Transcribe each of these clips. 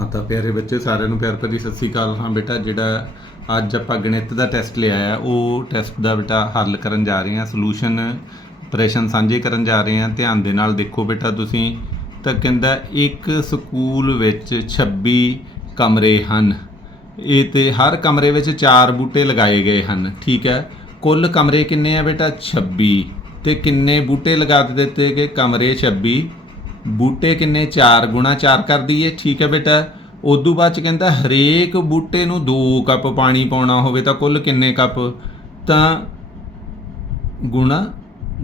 ਹਾਂ ਤਾਂ ਪਿਆਰੇ ਬੱਚੇ, ਸਾਰਿਆਂ ਨੂੰ ਪਿਆਰ ਭਰੀ ਸਤਿ ਸ੍ਰੀ ਅਕਾਲ। ਹਾਂ ਬੇਟਾ, ਜਿਹੜਾ ਅੱਜ ਆਪਾਂ ਗਣਿਤ ਦਾ ਟੈਸਟ ਲਿਆ ਆ, ਉਹ ਟੈਸਟ ਦਾ ਬੇਟਾ ਹੱਲ ਕਰਨ ਜਾ ਰਹੇ ਹਾਂ ਸੋਲੂਸ਼ਨ ਪ੍ਰਸ਼ਨ ਸਾਂਝੇ ਕਰਨ ਜਾ ਰਹੇ ਹਾਂ। ਧਿਆਨ ਦੇ ਨਾਲ ਦੇਖੋ ਬੇਟਾ ਤੁਸੀਂ, ਤਾਂ ਕਹਿੰਦਾ ਇੱਕ ਸਕੂਲ ਵਿੱਚ 26 ਕਮਰੇ ਹਨ। ਇਹ ਤੇ ਹਰ ਕਮਰੇ ਵਿੱਚ ਚਾਰ ਬੂਟੇ ਲਗਾਏ ਗਏ ਹਨ, ਠੀਕ ਹੈ? ਕੁੱਲ ਕਮਰੇ ਕਿੰਨੇ ਆ ਬੇਟਾ? 26 ਤੇ ਕਿੰਨੇ ਬੂਟੇ ਲਗਾ ਦਿੱਤੇ ਗਏ? ਕਮਰੇ 26 ਬੂਟੇ ਕਿੰਨੇ? 4 ਗੁਣਾ 4 ਕਰ ਦਈਏ। ਠੀਕ ਹੈ ਬੇਟਾ। ਉਦੋਂ ਬਾਅਦ ਚ ਕਹਿੰਦਾ, ਹਰੇਕ ਬੂਟੇ ਨੂੰ 2 ਕੱਪ ਪਾਣੀ ਪਾਉਣਾ ਹੋਵੇ ਤਾਂ ਕੁੱਲ ਕਿੰਨੇ ਕੱਪ? ਤਾਂ ਗੁਣਾ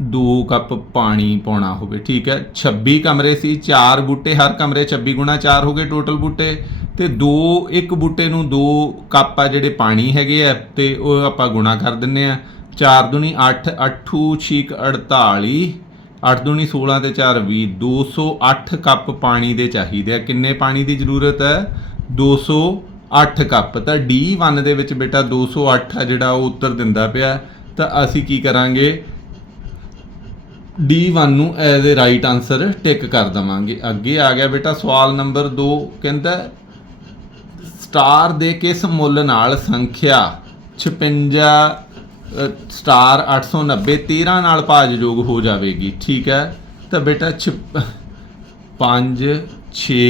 2 ਕੱਪ ਪਾਣੀ ਪਾਉਣਾ ਹੋਵੇ। ਠੀਕ ਹੈ। 26 ਕਮਰੇ ਸੀ 4 ਬੂਟੇ, ਹਰ ਕਮਰੇ 26 ਗੁਣਾ 4 ਹੋ ਗਏ ਟੋਟਲ ਬੂਟੇ। ਤੇ 2 ਇੱਕ ਬੂਟੇ ਨੂੰ 2 ਕੱਪ ਆ ਜਿਹੜੇ ਪਾਣੀ ਹੈਗੇ ਆ, ਤੇ ਉਹ ਆਪਾਂ ਗੁਣਾ ਕਰ ਦਿੰਨੇ ਆ। 4 ਦੁਨੀ 8 8 6 48 8 ਦੁਨੀ 16 ਤੇ 4 20 208 ਕੱਪ ਪਾਣੀ ਦੇ ਚਾਹੀਦੇ ਆ। ਕਿੰਨੇ ਪਾਣੀ ਦੀ ਜ਼ਰੂਰਤ ਹੈ? 208 ਕੱਪ। ਤਾਂ D1 ਦੇ ਵਿੱਚ ਬੇਟਾ 208 ਆ ਜਿਹੜਾ ਉਹ ਉੱਤਰ ਦਿੰਦਾ ਪਿਆ। ਤਾਂ ਅਸੀਂ ਕੀ ਕਰਾਂਗੇ? D1 ਨੂੰ as a right answer tick ਕਰ ਦਵਾਂਗੇ। ਅੱਗੇ ਆ ਗਿਆ ਬੇਟਾ ਸਵਾਲ ਨੰਬਰ 2 ਕਹਿੰਦਾ ਸਟਾਰ ਦੇ ਕਿਸ ਮੁੱਲ ਨਾਲ ਸੰਖਿਆ 56 ਸਟਾਰ 890 13 ਨਾਲ ਭਾਜਯੋਗ ਹੋ ਜਾਵੇਗੀ, ਠੀਕ ਹੈ? ਤਾਂ ਬੇਟਾ 5 6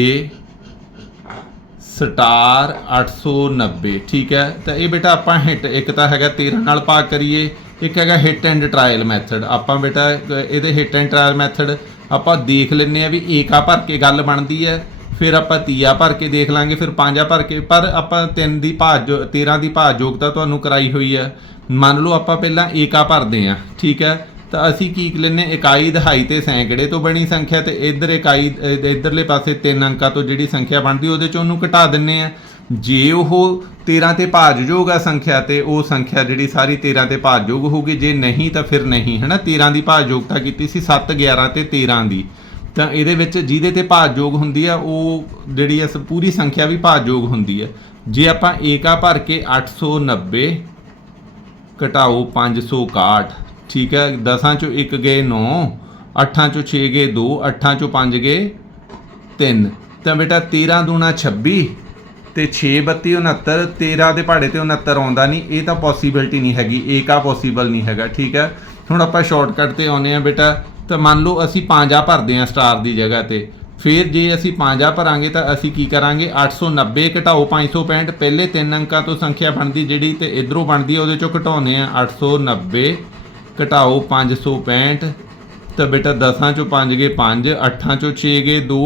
ਸਟਾਰ 890 ਠੀਕ ਹੈ? ਤਾਂ ਇਹ ਬੇਟਾ ਆਪਾਂ ਹਿੱਟ, ਇੱਕ ਤਾਂ ਹੈਗਾ 13 ਨਾਲ ਭਾਗ ਕਰੀਏ, ਇੱਕ ਹੈਗਾ ਹਿੱਟ ਐਂਡ ਟ੍ਰਾਇਲ ਮੈਥਡ ਆਪਾਂ ਬੇਟਾ, ਇਹਦੇ ਹਿੱਟ ਐਂਡ ਟ੍ਰਾਇਲ ਮੈਥਡ ਆਪਾਂ ਦੇਖ ਲੈਂਦੇ ਆ ਵੀ ਏਕਾ ਭਰ ਕੇ ਗੱਲ ਬਣਦੀ ਹੈ। ਫਿਰ ਆਪਾਂ ਤੀਆ ਭਰ ਕੇ ਦੇਖ ਲਾਂਗੇ ਫਿਰ ਪੰਜਾ ਭਰ ਕੇ ਪਰ ਆਪਾਂ ਤਿੰਨ ਦੀ ਭਾਜ 13 ਦੀ ਭਾਜ ਯੋਗਤਾ ਤੁਹਾਨੂੰ ਕਰਾਈ ਹੋਈ ਹੈ। ਮੰਨ ਲਓ ਆਪਾਂ ਪਹਿਲਾਂ ਏਕਾ ਭਰਦੇ ਆ ਠੀਕ ਹੈ? ਤਾਂ ਅਸੀਂ ਕੀ ਲੈਨੇ ਇਕਾਈ ਦਹਾਈ ਤੇ ਸੈਂਕੜੇ ਤੋਂ ਬਣੀ ਸੰਖਿਆ ਤੇ ਇਧਰ ਇਕਾਈ ਅ, ਇਧਰਲੇ ਪਾਸੇ ਤਿੰਨ ਅੰਕਾਂ ਤੋਂ ਜਿਹੜੀ ਸੰਖਿਆ ਬਣਦੀ ਉਹਦੇ 'ਚ ਉਹਨੂੰ ਘਟਾ ਦਿੰਨੇ ਆ ਜੇ ਉਹ 13 ਤੇ ਭਾਜਯੋਗ ਆ ਸੰਖਿਆ ਤੇ ਉਹ ਸੰਖਿਆ ਜਿਹੜੀ ਸਾਰੀ 13 ਤੇ ਭਾਜਯੋਗ ਹੋਊਗੀ। ਜੇ ਨਹੀਂ ਤਾਂ ਫਿਰ ਨਹੀਂ ਹੈਨਾ? 13 ਦੀ ਭਾਜਯੋਗਤਾ ਕੀਤੀ ਸੀ 7 11 ਤੇ 13 ਦੀ। ਤਾਂ ਇਹਦੇ ਵਿੱਚ ਜਿਹਦੇ ਤੇ ਭਾਜਯੋਗ ਹੁੰਦੀ ਆ, ਉਹ ਜਿਹੜੀ ਇਸ ਪੂਰੀ ਸੰਖਿਆ ਵੀ ਭਾਜਯੋਗ ਹੁੰਦੀ ਹੈ ਜੇ ਆਪਾਂ ਏਕਾ ਭਰ ਕੇ 890 ਘਟਾਓ 561 ਠੀਕ ਹੈ 10 ਚੋਂ 1 ਗਏ 9 8 ਚੋਂ 6 ਗਏ 2 8 ਚੋਂ 5 ਗਏ 3 ਤਾਂ ਬੇਟਾ 13 ਦੂਣਾ 26 ਤੇ 6 32 69 13 ਦੇ ਪਹਾੜੇ ਤੇ 69 ਆਉਂਦਾ ਨਹੀਂ, ਇਹ ਤਾਂ ਪੋਸੀਬਿਲਟੀ ਨਹੀਂ ਹੈਗੀ, ਏਕਾ ਪੋਸੀਬਲ ਨਹੀਂ ਹੈਗਾ, ਠੀਕ ਹੈ ਹੁਣ ਆਪਾਂ ਸ਼ਾਰਟਕਟ ਤੇ ਆਉਨੇ ਆ ਬੇਟਾ। ਤਾਂ ਮੰਨ ਲਓ ਅਸੀਂ ਪੰਜਾ ਭਰਦੇ ਹਾਂ ਸਟਾਰ ਦੀ ਜਗ੍ਹਾ ਤੇ, ਫਿਰ ਜੇ ਅਸੀਂ ਪੰਜਾ ਭਰਾਂਗੇ ਤਾਂ ਅਸੀਂ ਕੀ ਕਰਾਂਗੇ? 890 ਘਟਾਓ 565 ਪਹਿਲੇ ਤਿੰਨ ਅੰਕਾਂ ਤੋਂ ਸੰਖਿਆ ਬਣਦੀ ਜਿਹੜੀ ਤੇ ਇਧਰੋਂ ਬਣਦੀ ਹੈ ਉਹਦੇ ਚੋਂ ਘਟਾਉਨੇ ਆ 890 ਘਟਾਓ 565 ਤਾਂ ਬੇਟਾ 10 ਚੋਂ 5 ਗਏ 5 8 ਚੋਂ 6 ਗਏ 2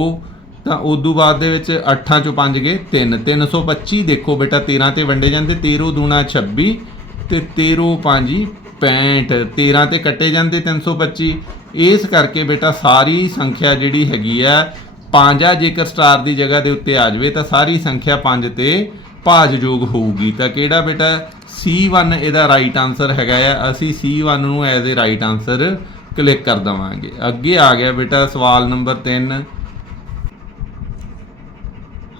ਤਾਂ ਉਦੋਂ ਬਾਅਦ ਦੇ ਵਿੱਚ 8 ਚੋਂ 5 ਗਏ 3 325 ਦੇਖੋ ਬੇਟਾ 13 ਤੇ ਵੰਡੇ ਜਾਂਦੇ 13 ਦੂਣਾ 26 ਤੇ 13 5 65 13 ਤੇ ਕੱਟੇ ਜਾਂਦੇ 325 ਇਸ ਕਰਕੇ ਬੇਟਾ ਸਾਰੀ ਸੰਖਿਆ ਜਿਹੜੀ ਹੈਗੀ ਆ ਪੰਜਾ ਜੇਕਰ ਸਟਾਰ ਦੀ ਜਗ੍ਹਾ ਦੇ ਉੱਤੇ ਆ ਜਾਵੇ ਤਾਂ ਸਾਰੀ ਸੰਖਿਆ 5 ਤੇ ਭਾਜਯੋਗ ਹੋਊਗੀ। ਤਾਂ ਕਿਹੜਾ ਬੇਟਾ? C1 ਇਹਦਾ ਰਾਈਟ ਆਨਸਰ ਹੈਗਾ ਆ। ਅਸੀਂ C1 ਨੂੰ as a right answer click ਕਰ ਦਵਾਂਗੇ। ਅੱਗੇ ਆ ਗਿਆ ਬੇਟਾ ਸਵਾਲ ਨੰਬਰ 3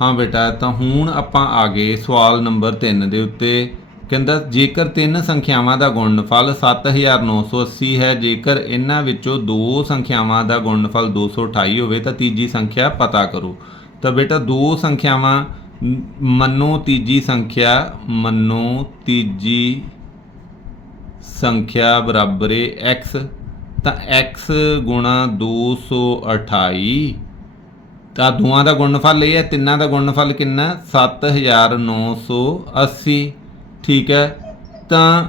ਹਾਂ ਬੇਟਾ, ਤਾਂ ਹੁਣ ਆਪਾਂ ਆ ਗਏ ਸਵਾਲ ਨੰਬਰ 3 ਦੇ ਉੱਤੇ। ਕਹਿੰਦਾ, ਜੇਕਰ ਤਿੰਨ ਸੰਖਿਆਵਾਂ ਦਾ ਗੁਣਨਫਲ 7980 ਹੈ, ਜੇਕਰ ਇਹਨਾਂ ਵਿੱਚੋਂ ਦੋ ਸੰਖਿਆਵਾਂ ਦਾ ਗੁਣਨਫਲ 228 ਹੋਵੇ ਤਾਂ ਤੀਜੀ ਸੰਖਿਆ ਪਤਾ ਕਰੋ। ਤਾਂ ਬੇਟਾ, ਦੋ ਸੰਖਿਆਵਾਂ ਮੰਨੋ, ਤੀਜੀ ਸੰਖਿਆ ਮੰਨੋ, ਤੀਜੀ ਸੰਖਿਆ ਬਰਾਬਰ ਹੈ x, ਤਾਂ x ਗੁਣਾ 228 ਤਾਂ ਦੋਆਂ ਦਾ ਗੁਣਨਫਲ ਇਹ ਹੈ, ਤਿੰਨਾਂ ਦਾ ਗੁਣਨਫਲ ਕਿੰਨਾ? 7980 ਠੀਕ ਹੈ, ਤਾਂ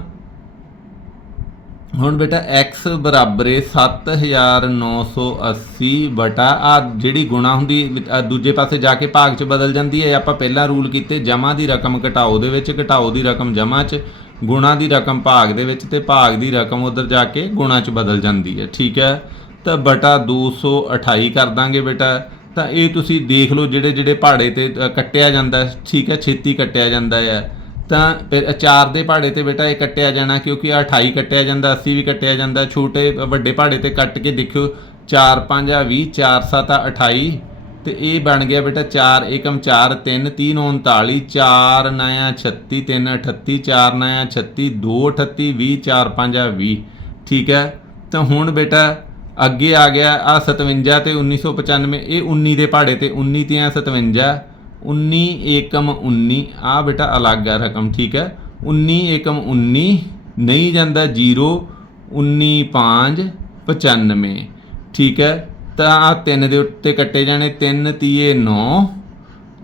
ਹੁਣ ਬੇਟਾ x ਬਰਾਬਰ ਹੈ 7980 ਬਟਾ ਆ ਜਿਹੜੀ ਗੁਣਾ ਹੁੰਦੀ ਦੂਜੇ ਪਾਸੇ ਜਾ ਕੇ ਭਾਗ ਚ ਬਦਲ ਜਾਂਦੀ ਹੈ ਆਪਾਂ ਪਹਿਲਾਂ ਰੂਲ ਕੀਤੇ ਜਮਾ ਦੀ ਰਕਮ ਘਟਾਓ ਦੇ ਵਿੱਚ, ਘਟਾਓ ਦੀ ਰਕਮ ਜਮਾ ਚ, ਗੁਣਾ ਦੀ ਰਕਮ ਭਾਗ ਦੇ ਵਿੱਚ ਤੇ ਭਾਗ ਦੀ ਰਕਮ ਉਧਰ ਜਾ ਕੇ ਗੁਣਾ ਚ ਬਦਲ ਜਾਂਦੀ ਹੈ, ਠੀਕ ਹੈ? ਤਾਂ ਬਟਾ 228 ਕਰ ਦਾਂਗੇ ਬੇਟਾ, ਤਾਂ ਇਹ ਤੁਸੀਂ ਦੇਖ ਲਓ ਜਿਹੜੇ ਜਿਹੜੇ ਪਹਾੜੇ ਤੇ ਕੱਟਿਆ ਜਾਂਦਾ ਠੀਕ ਹੈ, ਛੇਤੀ ਕੱਟਿਆ ਜਾਂਦਾ ਹੈ। ਤਾਂ ਫਿਰ ਚਾਰ ਦੇ ਪਹਾੜੇ ਤੇ ਬੇਟਾ ਇਹ ਕੱਟਿਆ ਜਾਣਾ ਕਿਉਂਕਿ ਆਹ 28 ਕੱਟਿਆ ਜਾਂਦਾ 80 ਵੀ ਕੱਟਿਆ ਜਾਂਦਾ। ਛੋਟੇ ਵੱਡੇ ਪਹਾੜੇ ਤੇ ਕੱਟ ਕੇ ਦੇਖਿਓ 4 5 20 4 7 28 ਤੇ ਇਹ ਬਣ ਗਿਆ ਬੇਟਾ 4 ਏਕਮ 4 3 3 39 4 9 36 3 38 4 9 36 2 38 20 4 5 20 ਠੀਕ ਹੈ? ਤਾਂ ਹੁਣ ਬੇਟਾ ਅੱਗੇ ਆ ਗਿਆ ਆ 57 ਤੇ 1995 ਇਹ 19 ਦੇ ਪਹਾੜੇ ਤੇ 19 ਤੇ 57 19 ਏਕਮ 19 ਆ ਬੇਟਾ ਅਲੱਗ ਆ ਰਕਮ, ਠੀਕ ਹੈ? 19 ਏਕਮ 19 ਨਹੀਂ ਜਾਂਦਾ 0 19 5 95 ਠੀਕ ਹੈ? ਤਾਂ ਆ 3 ਦੇ ਉੱਤੇ ਕੱਟੇ ਜਾਣੇ 3 ਤੀਏ 9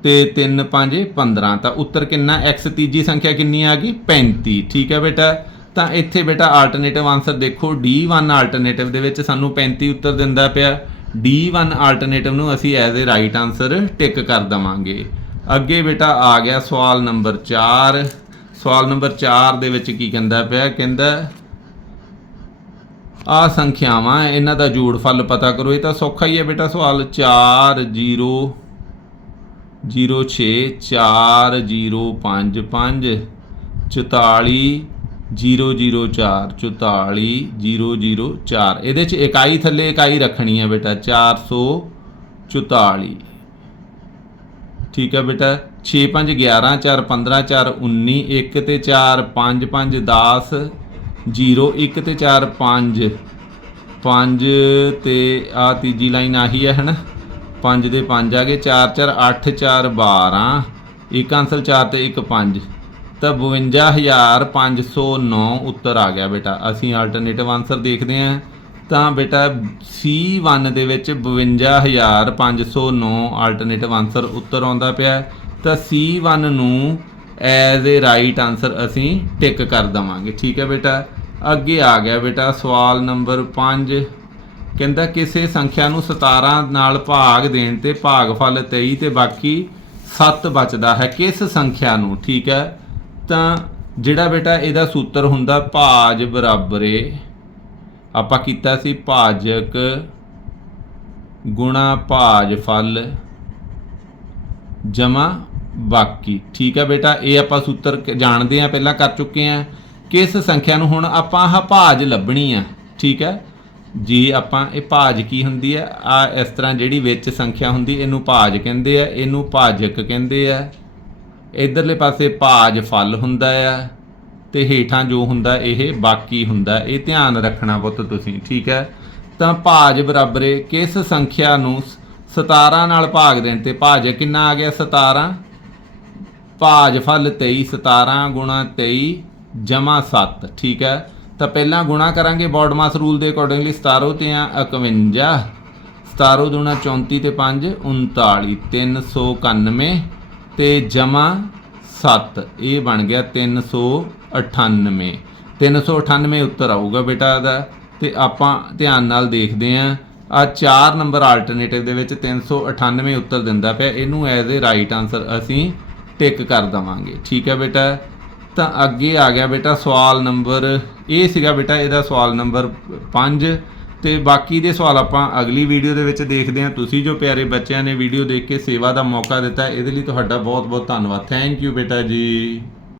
ਤੇ 3 5 15 ਤਾਂ ਉੱਤਰ ਕਿੰਨਾ? X ਤੀਜੀ ਸੰਖਿਆ ਕਿੰਨੀ ਆ ਗਈ? 35 ਠੀਕ ਹੈ ਬੇਟਾ? ਤਾਂ ਇੱਥੇ ਬੇਟਾ ਆਲਟਰਨੇਟਿਵ ਆਨਸਰ ਦੇਖੋ। D1 ਆਲਟਰਨੇਟਿਵ ਦੇ ਵਿੱਚ ਸਾਨੂੰ 35 ਉੱਤਰ ਦਿੰਦਾ ਪਿਆ। D1 ਆਲਟਰਨੇਟਿਵ ਨੂੰ ਅਸੀਂ as a right answer tick ਕਰ ਦਵਾਂਗੇ। ਅੱਗੇ ਬੇਟਾ ਆ ਗਿਆ ਸਵਾਲ ਨੰਬਰ 4 ਸਵਾਲ ਨੰਬਰ 4 ਦੇ ਵਿੱਚ ਕੀ ਕਹਿੰਦਾ ਪਿਆ? ਕਹਿੰਦਾ ਆ ਸੰਖਿਆਵਾਂ, ਇਹਨਾਂ ਦਾ ਜੋੜ ਫਲ ਪਤਾ ਕਰੋ, ਇਹ ਤਾਂ ਸੌਖਾ ਹੀ ਹੈ ਬੇਟਾ ਸਵਾਲ। 4 0 06 4 0 5 5 44 004 44 004 ਇਹਦੇ ਚ ਇਕਾਈ ਥੱਲੇ ਇਕਾਈ ਰੱਖਣੀ ਹੈ ਬੇਟਾ 444 ਠੀਕ ਹੈ ਬੇਟਾ 6 5 11 4 15 4 19 1 ਤੇ 4 5 5 10 0 1 ਤੇ 4 5 5 ਤੇ ਆ ਤੀਜੀ ਲਾਈਨ ਆਹੀ ਹੈ ਹਨਾ? 5 ਦੇ 5 ਆ ਗਏ 4 4 8 4 12 ਇੱਕ ਆਂਸਰ 4 ਤੇ ਇੱਕ 5 ਤਾਂ 52509 ਉੱਤਰ ਆ ਗਿਆ ਬੇਟਾ। ਅਸੀਂ ਆਲਟਰਨੇਟਿਵ ਆਨਸਰ ਦੇਖਦੇ ਹਾਂ। ਤਾਂ ਬੇਟਾ C1 ਦੇ ਵਿੱਚ 52509 ਆਲਟਰਨੇਟਿਵ ਆਨਸਰ ਉੱਤਰ ਆਉਂਦਾ ਪਿਆ। ਹੈ। ਤਾਂ C1 ਨੂੰ ਐਜ਼ ਅ ਰਾਈਟ ਆਨਸਰ ਅਸੀਂ ਟਿਕ ਕਰ ਦਵਾਂਗੇ। ਠੀਕ ਹੈ ਬੇਟਾ? ਅੱਗੇ ਆ ਗਿਆ ਬੇਟਾ ਸਵਾਲ ਨੰਬਰ 5 ਕਹਿੰਦਾ, ਕਿਸੇ ਸੰਖਿਆ ਨੂੰ 17 ਨਾਲ ਭਾਗ ਦੇਣ ਤੇ ਭਾਗਫਲ 23 ਤੇ ਬਾਕੀ 7 ਬਚਦਾ ਹੈ। ਕਿਸ ਸੰਖਿਆ ਨੂੰ? ਠੀਕ ਹੈ। ਤਾਂ ਜਿਹੜਾ ਬੇਟਾ ਇਹਦਾ ਸੂਤਰ ਹੁੰਦਾ ਭਾਜ ਬਰਾਬਰੇ, ਆਪਾਂ ਕੀਤਾ ਸੀ ਭਾਜਕ ਗੁਣਾ ਭਾਜ ਫਲ, ਜਮਾ ਬਾਕੀ। ਠੀਕ ਹੈ ਬੇਟਾ, ਇਹ ਆਪਾਂ ਸੂਤਰ ਜਾਣਦੇ ਆ ਪਹਿਲਾਂ ਕਰ ਚੁੱਕੇ ਆ ਕਿਸ ਸੰਖਿਆ ਨੂੰ ਹੁਣ ਆਪਾਂ ਆਹ ਭਾਜ ਲੱਭਣੀ ਆ? ਠੀਕ ਹੈ ਜੀ, ਆਪਾਂ, ਇਹ ਭਾਜ ਕੀ ਹੁੰਦੀ ਹੈ ਆ ਇਸ ਤਰ੍ਹਾਂ ਜਿਹੜੀ ਵਿੱਚ ਸੰਖਿਆ ਹੁੰਦੀ, ਇਹਨੂੰ ਭਾਜ ਕਹਿੰਦੇ ਆ, ਇਹਨੂੰ ਭਾਜਕ ਕਹਿੰਦੇ ਆ। ਇਧਰਲੇ ਪਾਸੇ ਭਾਜ ਫਲ ਹੁੰਦਾ ਆ ਤੇ ਹੇਠਾਂ ਜੋ ਹੁੰਦਾ ਇਹ ਬਾਕੀ ਹੁੰਦਾ। ਇਹ ਧਿਆਨ ਰੱਖਣਾ ਪੁੱਤ ਤੁਸੀਂ, ਠੀਕ ਹੈ? ਤਾਂ ਭਾਜ ਬਰਾਬਰੇ ਕਿਸ ਸੰਖਿਆ ਨੂੰ ਸ- 17 ਨਾਲ ਭਾਗ ਦੇਣ ਤੇ ਭਾਜ ਕਿੰਨਾ ਆ ਗਿਆ 17 ਭਾਜ ਫਲ 23 17 ਗੁਣਾ 23 ਜਮਾ 7 ਠੀਕ ਹੈ? ਤਾਂ ਪਹਿਲਾਂ ਗੁਣਾ ਕਰਾਂਗੇ ਬੋਡਮਾਸ ਰੂਲ ਦੇ ਅਕੋਰਡਿੰਗਲੀ 17 ਤੇ ਆ 51 17 ਦੁਣਾ 34 ਤੇ 5 39 391 ਤੇ ਜਮਾ 7 ਇਹ ਬਣ ਗਿਆ 398 398 ਉੱਤਰ ਆਊਗਾ ਬੇਟਾ ਇਹਦਾ ਤੇ ਆਪਾਂ ਧਿਆਨ ਨਾਲ ਦੇਖਦੇ ਆਂ ਆ 4 ਨੰਬਰ ਆਲਟਰਨੇਟਿਵ ਦੇ ਵਿੱਚ 398 ਉੱਤਰ ਦਿੰਦਾ ਪਿਆ। ਇਹਨੂੰ ਐਜ਼ ਅ ਰਾਈਟ ਆਨਸਰ ਅਸੀਂ ਟਿਕ ਕਰ ਦਵਾਂਗੇ। ਠੀਕ ਹੈ ਬੇਟਾ? ਤਾਂ ਅੱਗੇ ਆ ਗਿਆ ਬੇਟਾ ਸਵਾਲ ਨੰਬਰ। ਇਹ ਸੀਗਾ ਬੇਟਾ ਇਹਦਾ ਸਵਾਲ ਨੰਬਰ 5 ਤੇ ਬਾਕੀ ਦੇ ਸਵਾਲ ਆਪਾਂ ਅਗਲੀ ਵੀਡੀਓ ਦੇ ਵਿੱਚ ਦੇਖਦੇ ਹਾਂ। ਤੁਸੀਂ ਜੋ ਪਿਆਰੇ ਬੱਚਿਆਂ ਨੇ ਵੀਡੀਓ ਦੇਖ ਕੇ ਸੇਵਾ ਦਾ ਮੌਕਾ ਦਿੱਤਾ, ਇਹਦੇ ਲਈ ਤੁਹਾਡਾ ਬਹੁਤ ਬਹੁਤ ਧੰਨਵਾਦ। ਥੈਂਕ ਯੂ ਬੇਟਾ ਜੀ।